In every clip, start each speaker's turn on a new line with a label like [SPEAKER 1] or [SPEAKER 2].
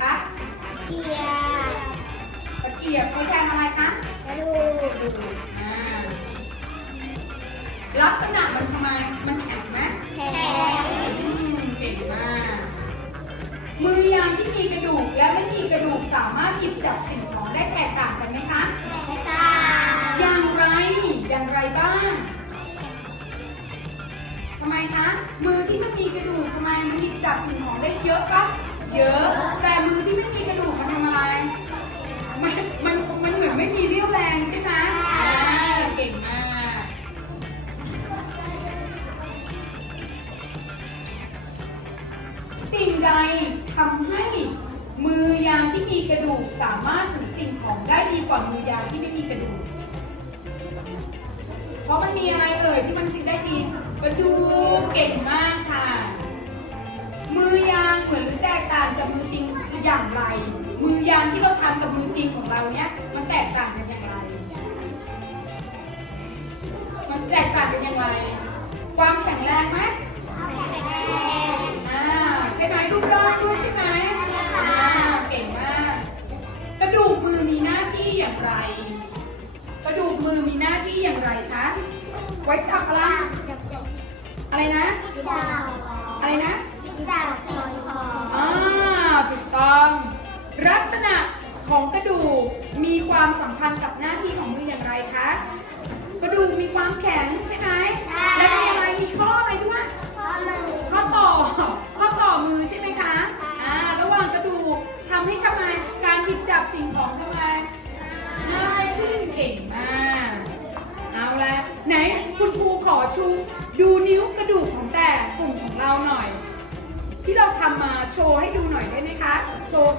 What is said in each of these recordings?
[SPEAKER 1] คะเกี
[SPEAKER 2] ยร์
[SPEAKER 1] ตะเกียบใช้แทนอะไรคะ
[SPEAKER 2] กระดูก
[SPEAKER 1] อ่าลักษณะมันทำไมมันแข็งไหม
[SPEAKER 2] แขน
[SPEAKER 1] อืมเก่งมาก มือยางที่มีกระดูกและไม่มีกระดูกสามารถหยิบจับสิ่งของได้แตกต่างกันไหมคะ
[SPEAKER 2] แตกต่าง
[SPEAKER 1] อย่างไร อย่างไรบ้าง ทำไมคะ มือที่มันมีกระดูกทำไมมันหยิบจับสิ่งของได้เยอะปะ เยอะ แต่มือที่ไม่มีกระดูกมันทำอะไร มันมันมันเหมือนไม่มีเรี่ยวแรงใช่ไหมอ่เก่งมาก สิ่งใดทำให้มือยางที่มีกระดูกสามารถถึงสิ่งของได้ดีกว่ามือยางที่ไม่มีกระดูก เพราะมันมีอะไรเอ่ยที่มันถึงได้ดีกระดูกเก่งมากค่ะ มือยางเหมือนแต ความแข็งแรงไหมอ่าใช่ไหมรูปร่างด้วยใช่ไหมอ่าเก่งมาก กระดูกมือมีหน้าที่อย่างไร กระดูกมือมีหน้าที่อย่างไรคะ ไว้จับอะไรอะไรนะ อะไรนะ
[SPEAKER 2] จับสิ่งของ
[SPEAKER 1] อ่าถูกต้อง ลักษณะของกระดูกมีความสัมพันธ์กับ สิ่งของทำไมง่ายขึ้นเก่งมาก เอาละไหนคุณครูขอชู ดูนิ้วกระดูกของแต่กลุ่มของเราหน่อย ที่เราทำมาโชว์ให้ดูหน่อยได้ไหมคะ โชว์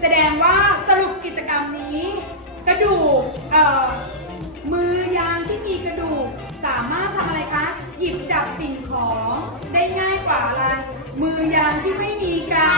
[SPEAKER 1] แสดงว่าสรุปกิจกรรมนี้ กระดูกเอ่อมือยางที่มีกระดูกสามารถทำอะไรคะ หยิบจับสิ่งของได้ง่ายกว่าอะไร มือยางที่ไม่มีกระ